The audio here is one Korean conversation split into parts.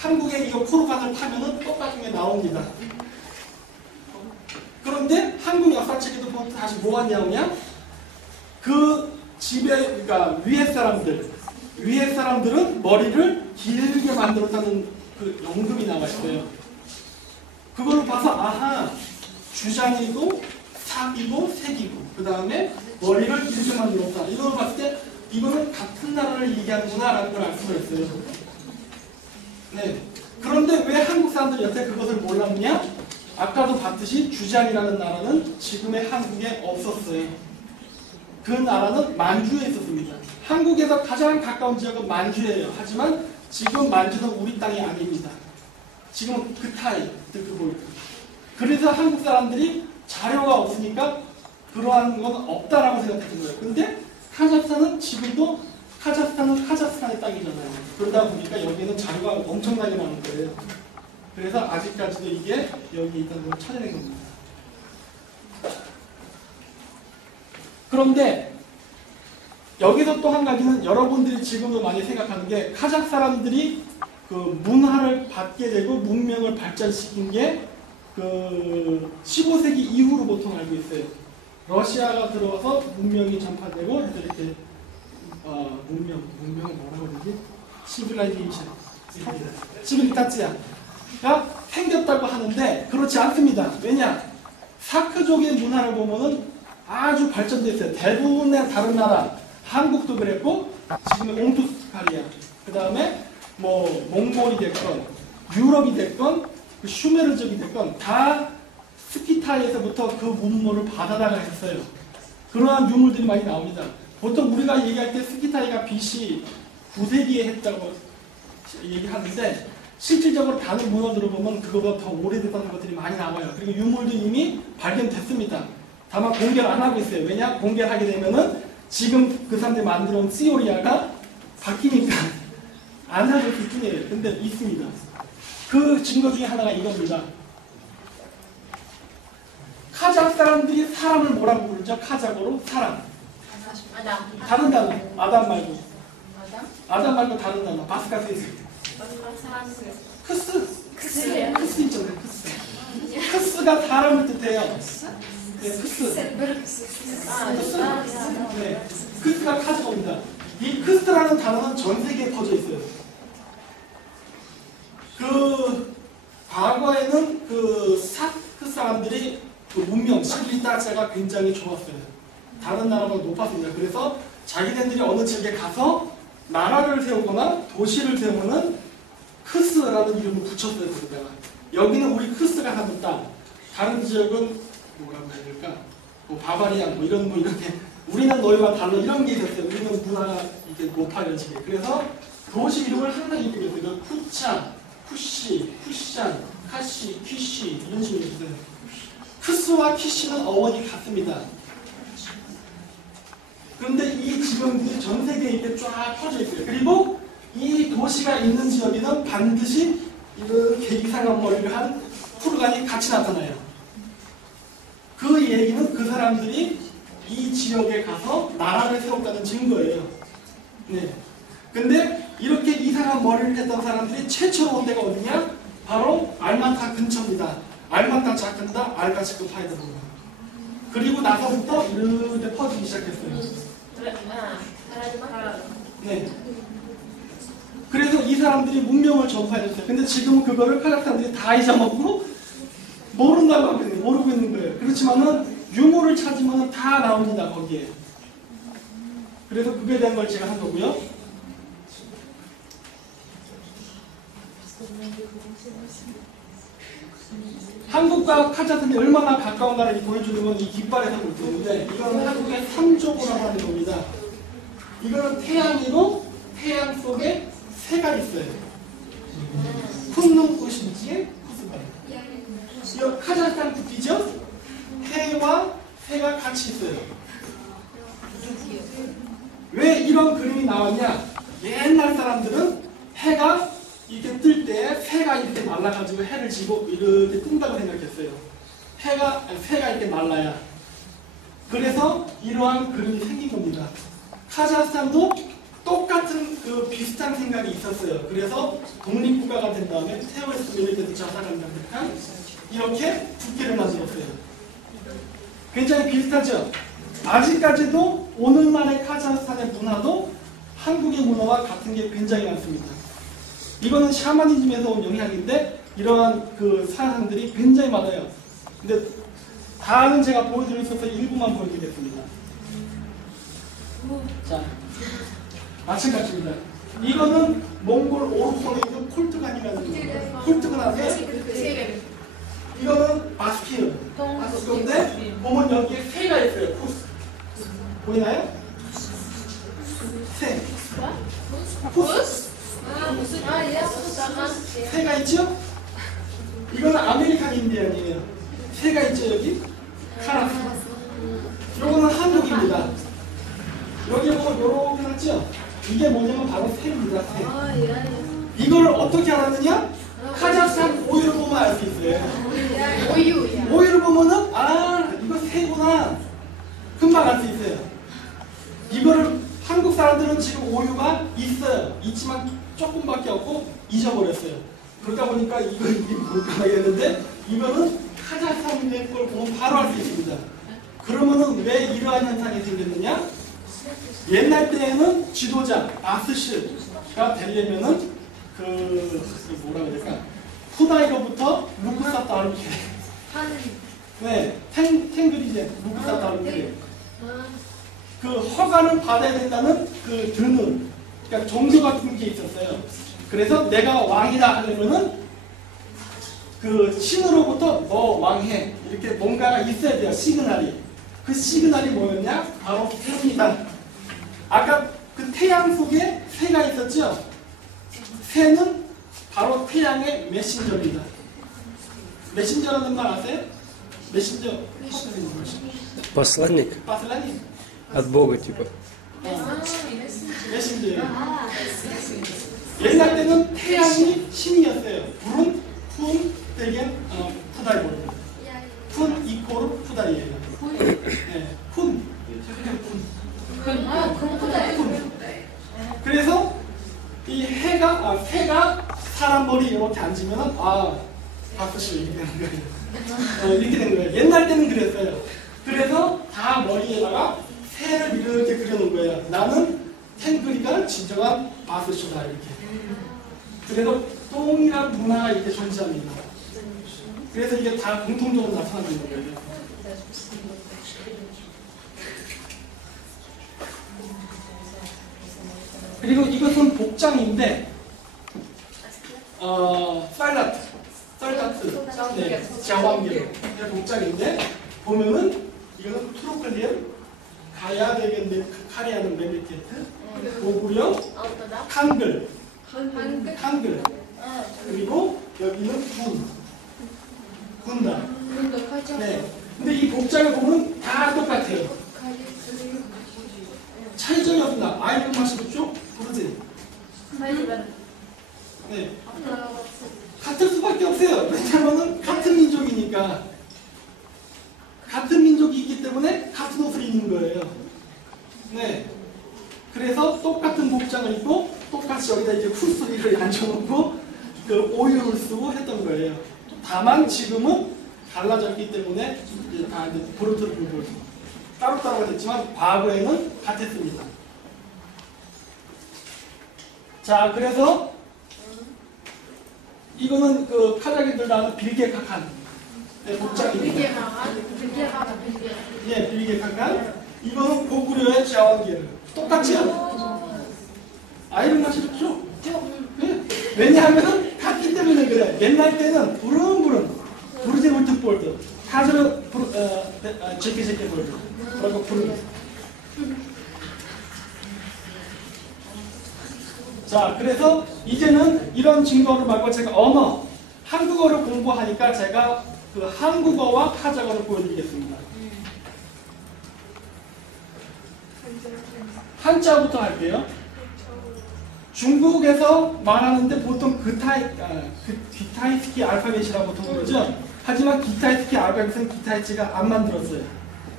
한국에 이거 포르간을 파면은 똑같은 게 나옵니다. 그런데 한국 역사책에도 보면 다시 뭐가 나오냐? 그 집에, 그러니까 위에 사람들은 머리를 길게 만들었다는 그 연금이 나와 있어요. 그걸로 봐서 아하, 주장이고 삭이고 색이고 그 다음에 머리를 길게 만들었다. 이걸 봤을 때 이거는 같은 나라를 얘기하는구나 라는 걸 알 수가 있어요. 네. 그런데 왜 한국 사람들이 여태 그것을 몰랐냐? 아까도 봤듯이 주장이라는 나라는 지금의 한국에 없었어요. 그 나라는 만주에 있었습니다. 한국에서 가장 가까운 지역은 만주예요. 하지만 지금 만주는 우리 땅이 아닙니다. 지금은 그타이, 그래서 한국 사람들이 자료가 없으니까 그러한 건 없다라고 생각했던 거예요. 근데 카자흐스탄은 지금도 카자흐스탄은 카자흐스탄의 땅이잖아요. 그러다 보니까 여기는 자료가 엄청나게 많은 거예요. 그래서 아직까지도 이게 여기 있다는 걸 찾아낸 겁니다. 그런데 여기서 또 한 가지는 여러분들이 지금도 많이 생각하는 게 카자흐 사람들이 그 문화를 받게 되고 문명을 발전시킨 게 그 15세기 이후로 보통 알고 있어요. 러시아가 들어와서 문명이 전파되고 해서 이렇게 문명을 뭐라고 그러지? 시빌리타츠야가 생겼다고 하는데 그렇지 않습니다. 왜냐? 사크족의 문화를 보면은 아주 발전되어 있어요. 대부분의 다른 나라, 한국도 그랬고 지금은 옹투스카리아, 그 다음에 뭐 몽골이 됐건 유럽이 됐건 슈메르족이 됐건 다 스키타이에서부터 그 문물을 받아다가 했어요. 그러한 유물들이 많이 나옵니다. 보통 우리가 얘기할 때 스키타이가 BC 9세기에 했다고 얘기하는데 실질적으로 다른 문헌들을 보면 그거보다 더 오래됐다는 것들이 많이 나와요. 그리고 유물도 이미 발견됐습니다. 다만 공개를 안 하고 있어요. 왜냐? 공개를 하게 되면은 지금 그 사람들이 만들어 온 시오리아가 바뀌니까 안 하고 있을 뿐이에요. 근데 있습니다. 그 증거 중에 하나가 이겁니다. 카자흐 사람들이 사람을 뭐라고 부르죠? 카자흐로 사람. 다른 단어. 아담 말고. 아담 말고 다른 단어. 바스카스에서. 크스 있잖아요. 크스가 사람을 뜻해요. 네, 크스. 네, 크스가 카자흐입니다. 이 크스라는 단어는 전 세계에 퍼져 있어요. 그 과거에는 그 사크 사람들이 그 문명, 시빌리타츠가 굉장히 좋았어요. 다른 나라보다 높았습니다. 그래서 자기네들이 어느 지역에 가서 나라를 세우거나 도시를 세우면은 크스라는 이름을 붙였어요. 그러다가 여기는 우리 크스가 하는 땅, 다른 지역은 뭐라고 해야 될까? 뭐 바바리안 뭐 이렇게 우리는 너희와 달라 이런 게 있었어요. 우리는 문화가 이게 높아 이런 식의. 그래서 도시 이름을 항상 이렇게 했어요. 쿠차, 푸시, 푸시잔, 카시, 퀴시 이런 식으로 있어요. 크스와 키시는 어원이 같습니다. 그런데 이 지명들이 전 세계에 이렇게 쫙 퍼져 있어요. 그리고 이 도시가 있는 지역에는 반드시 이렇게 이상한 머리를 한 푸르간이 같이 나타나요. 그 얘기는 그 사람들이 이 지역에 가서 나라를 세웠다는 증거예요. 네. 근데 이렇게 이상한 머리를 했던 사람들이 최초로 온 데가 어디냐? 바로 알마타 근처입니다. 알마타 자크다 알가치크 파이드입니다. 그리고 나서부터 이렇게 퍼지기 시작했어요. 네. 그래서 이 사람들이 문명을 전파했어요. 근데 지금은 그거를 카자흐 사람들이 다 잊어먹고 모른다고 하고 있는, 모르고 있는 거예요. 그렇지만은 유물을 찾으면 다 나옵니다. 거기에. 그래서 그거에 대한 걸 제가 한 거고요. 한국과 카자흐스탄이 얼마나 가까운가를 보여주는 건 이 깃발에서 볼 수 있는데 이거는 한국의 삼조고라고 하는 겁니다. 이거는 태양이고 태양 속에 새가 있어요. 푸눈꽃인지에 쿠스발. 이 카자흐스탄 국기죠? 해와 새가 같이 있어요. 왜 이런 그림이 나왔냐? 옛날 사람들은 해가 이렇게 뜰 때 새가 이렇게 날아가지고 해를 지고 이렇게 뜬다고 생각했어요. 새가 이렇게 날라야. 그래서 이러한 그림이 생긴 겁니다. 카자흐스탄도 똑같은 그 비슷한 생각이 있었어요. 그래서 독립국가가 된 다음에 테오리스트 밀리테드 자산관광 듯한 이렇게 국기를 만들었어요. 굉장히 비슷하죠? 아직까지도 오늘날의 카자흐스탄의 문화도 한국의 문화와 같은 게 굉장히 많습니다. 이거는 샤머니즘에서 온 영향인데 이러한 그 사상들이 굉장히 많아요. 근데 다는 제가 보여드릴 수 없어서 일부만 보여드리겠습니다. 자, 마찬가지입니다. 이거는 몽골 오르콘에 있는 콜트간이라는 콜트간인데 이거는 바스키르. 바스키르인데 보면 여기에 새가 있어요. 푸스. 보이나요? 새. 푸스. 새가 있죠? 이거는 아메리칸 인디언이에요. 새가 있죠 여기? 카라스. 이거는 한국입니다. 여기 보면 이렇게 났죠? 이게 뭐냐면 바로 새입니다. 새. 이걸 어떻게 알았느냐? 카자흐스탄 오유를 보면 알 수 있어요. 오유를 보면은 아 이거 새구나 금방 알 수 있어요. 이거를 한국 사람들은 지금 오유가 있어요. 있지만 조금밖에 없고 잊어버렸어요. 그러다 보니까 이게 뭘까 했는데 이거는 카자흐스탄의 걸 보면 바로 알 수 있습니다. 그러면은 왜 이러한 현상이 생겼느냐? 옛날 때에는 지도자 아스시가 되려면은 뭐라 그럴까? 후다이로부터 루크사 따르게. 네, 탱그리제 루크사 따르게. 그 허가를 받아야 된다는 그 드는, 그러니까 종교 같은 게 있었어요. 그래서 내가 왕이다 하려면은 그 신으로부터 너 왕해 이렇게 뭔가가 있어야 돼요. 시그널이. 그 시그널이 뭐였냐? 바로 새입니다. 아까 그 태양 속에 새가 있었죠? 새는 바로 태양의 메신저입니다. 메신저라는 말 아세요? 메신저. Посланник 바슬라니. от Бога, типа. 메신저예요. 옛날 때는 태양이 신이었어요. 불은 푼, 대겐, 푸다이거든요. 푼 이코르 푸다이예요. 네, 푼. 그래서 이 새가 사람 머리 이렇게 앉으면 바꾸시 이렇게 되는 거예요. 이렇게 된 거예요. 옛날 때는 그랬어요. 그래서 다 머리에다가 새를 이렇게 그려놓은 거예요. 나는 탱그리가 진정한 바스쇼다 이렇게. 그래서 동일한 문화가 이렇게 존재합니다. 그래서 이게 다 공통적으로 나타나는 거예요. 그리고 이것은 복장인데 쌀라트, 네, 자왕길 복장인데 보면은 이거는 트로클리엠, 가야되겠네, 카리아는 멜리케트, 고구려, 한글, 그리고 여기는 군단. 네. 근데 이 복장을 보면 다 똑같아요. 차이점이 없습니다. 아이들 마시겠죠? 부르지? 네. 같을 수밖에 없어요. 왜냐하면 같은 민족이니까. 같은 민족이 있기 때문에 같은 옷을 입는 거예요. 네. 그래서 똑같은 복장을 입고 똑같이 여기다 이제 풀소리를 앉혀놓고 그 오유를 쓰고 했던 거예요. 다만 지금은 달라졌기 때문에 이제 다 이제 브루트를 부르고 따로따로 됐지만 과거에는 같았습니다. 자, 그래서 이거는 그 카자흐들 아는 빌게카칸 복장입니다. 예, 빌게카칸. 이거는 고구려의 자왕기르. 똑같지요? 아이를 마시죠? 네. 왜냐하면 같기 때문에 그래. 옛날 때는 부르제 울트볼드, 하즈르 제케 볼드, 그리고 부르. 자, 그래서 이제는 이런 증거를 말고 제가 한국어를 공부하니까 제가 그 한국어와 카자흐어를 보여드리겠습니다. 한자부터 할게요. 중국에서 말하는데 보통 기타이스키 알파벳이라고 보통 그러죠. 하지만 기타이스키 알파벳은 기타이치가 안 만들었어요.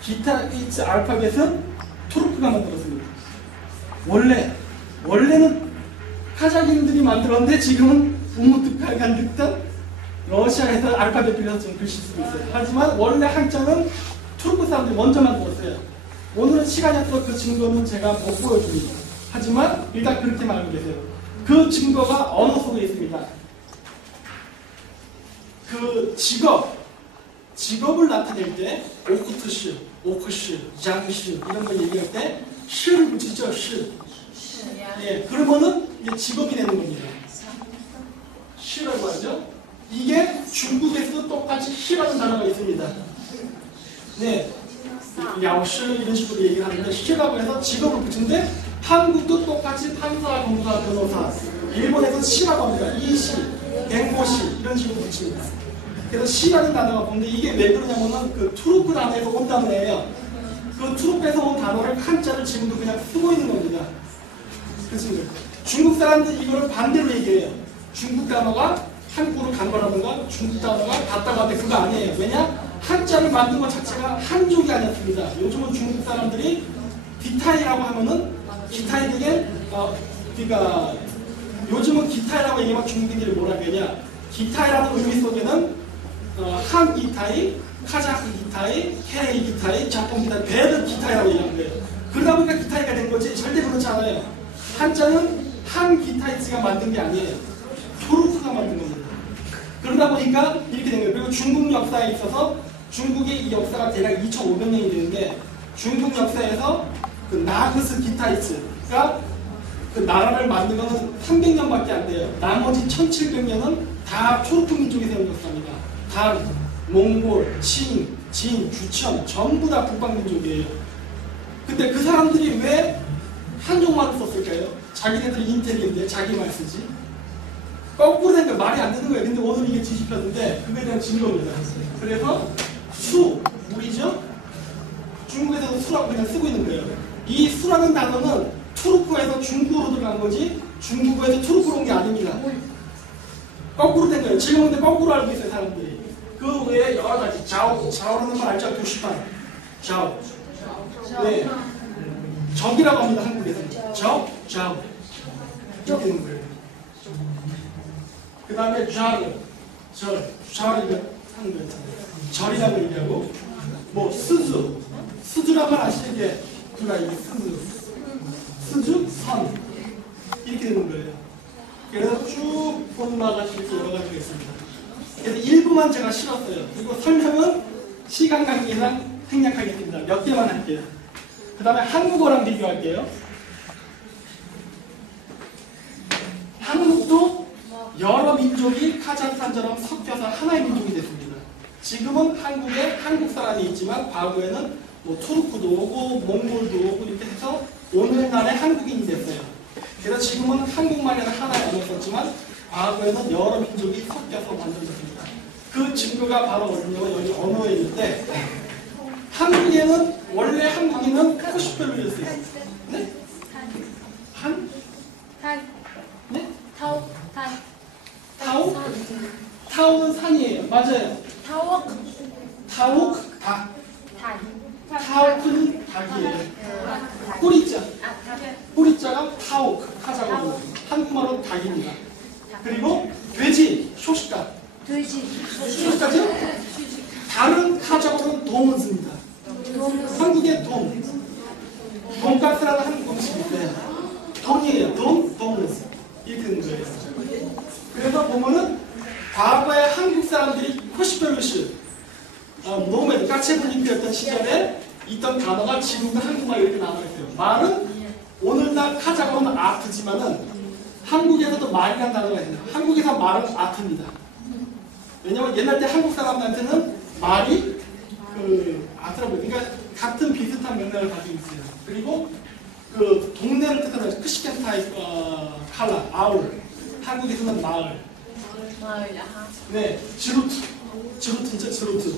기타이치 알파벳은 투르크가 만들었습니다. 원래 원래는 카자흐인들이 만들었는데 지금은 우무트칼간 듯한 러시아에서 알파벳 빌려서 좀 글씨 쓰고 있어요. 하지만 원래 한자는 투르크 사람들이 먼저 만들었어요. 오늘은 시간이 없어서 그 증거는 제가 못 보여줍니다. 하지만 일단 그렇게 말하고 계세요. 그 증거가 언어 속에 있습니다. 그 직업을 나타낼 때 오쿠트시, 오크시, 장시 이런 걸 얘기할 때 시를 붙이죠. 시. 예, 그러면은 이게 직업이 되는 겁니다. 시라고 하죠. 이게 중국에서도 똑같이 시라는 단어가 있습니다. 네, 야오시 이런 식으로 얘기를 하는데 시라고 해서 직업을 붙이는데 한국도 똑같이 판사, 검사, 변호사, 일본에서 시라고 합니다. 이시, 갱고시 이런 식으로 붙입니다. 그래서 시라는 단어가 보는데 이게 왜 그러냐면은 그 투르크 단어에서 온 단어예요. 그 투르크에서 온 단어를 한자를 지금도 그냥 쓰고 있는 겁니다. 그렇습니다. 중국 사람들이 이거를 반대로 얘기해요. 중국 단어가 한국으로 간 거라든가 중국 단어가 갔다고 하는데 그거 아니에요. 왜냐? 한자를 만든 것 자체가 한족이 아니었습니다. 요즘은 중국 사람들이 기타이라고 하면은 기타이 되게 그러니까 요즘은 기타이라고 얘기하면 중국인들이 뭐라 그러냐? 기타이라는 의미 속에는 한 기타이, 카자흐 기타이, 케이 기타이, 자폰 기타이, 배드 기타이라고 얘기하는 거예요. 그러다 보니까 기타이가 된 거지 절대 그렇지 않아요. 한자는 한 기타이스가 만든 게 아니에요. 투르크가 만든 겁니다. 그러다 보니까 이렇게 된 거예요. 그리고 중국 역사에 있어서 중국의 이 역사가 대략 2,500년이 되는데 중국 역사에서 그 나그스 기타이스가 그 나라를 만든 것은 300년밖에 안 돼요. 나머지 1700년은 다 투르크 민족이 세운 역사입니다. 다 몽골, 칭, 진, 주천 전부 다 북방민족이에요. 근데 그 사람들이 왜 한족말을 썼을까요? 자기네들이 인텔리인데 자기 말 쓰지? 거꾸로 된 거 말이 안 되는 거예요. 근데 오늘 이게 뒤집혔는데 그거에 대한 증거입니다. 그래서 수, 물이죠? 중국에서도 수라고 그냥 쓰고 있는 거예요. 이 수라는 단어는 투르크에서 중국으로 들어간 거지 중국에서 투르크로 온 게 아닙니다. 거꾸로 된 거예요. 지금 근데 거꾸로 알고 있어요, 사람들이. 그 외에 여러 가지 자오라는 말 알죠? 도시판. 자오. 네. 적이라고 합니다, 한국에서는. 자오. 이렇게 되는 거예요. 그 다음에 절이라고 하는 거예요. 절이라고 얘기하고, 뭐, 스주란 말 아시죠? 이게, 이게 스주, 선. 이렇게 되는 거예요. 그래서 쭉 본나가실 수 여러 가지가 있습니다. 그래서 일부만 제가 실었어요. 그리고 설명은 시간 관계상 생략하겠습니다. 몇 개만 할게요. 그 다음에 한국어랑 비교할게요. 한국도 여러 민족이 카자흐스탄처럼 섞여서 하나의 민족이 됐습니다. 지금은 한국에 한국 사람이 있지만 과거에는 뭐 투르크도 오고 몽골도 오고 이렇게 해서 오늘날의 한국인이 됐어요. 그래서 지금은 한국말이라는 하나의 언어를 썼지만 과거에는 여러 민족이 섞여서 만들어졌습니다. 그 증거가 바로 어디냐면 여기 언어에 있는데 한국에는 원래 한국인은 90별로 있어요. 네? 네? 타오는 산이에요. 맞아요. 타옥 닭. 타옥은 닭이에요. 뿌리자가 타옥 하자고 한국말로 닭입니다. 그리고 돼지 소식가. 소식가죠? 다른 카자흐어는 동을 씁니다. 한국의 돈가스라는 한국 음식이 있어요. 돈이에요. 돈을 이렇게 되는 거예요. 그래서 보면은 과거에 한국 사람들이 코시펠루시 노메드 까체블링크였던 시절에 있던 단어가 지금도 한국말 이렇게 남아있어요. 말은 오늘날 카자흐어는 아트지만은 한국에서도 말이라는 단어가 있어요. 한국에서 말은 아트입니다. 왜냐면 옛날 때 한국 사람들한테는 말이 아트라고 그러니까 같은 비슷한 맥락을 가지고 있어요. 그리고 그 동네를 뜻하는 크시켄타이 칼라 아울 한국에서는 마을. 네, 지루트죠, 지루트.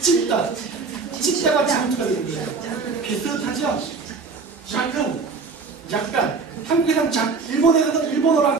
찢다가 지루트가 되는 거예요. 비슷하죠? 약간 한국에서는 일본에서는 일본어랑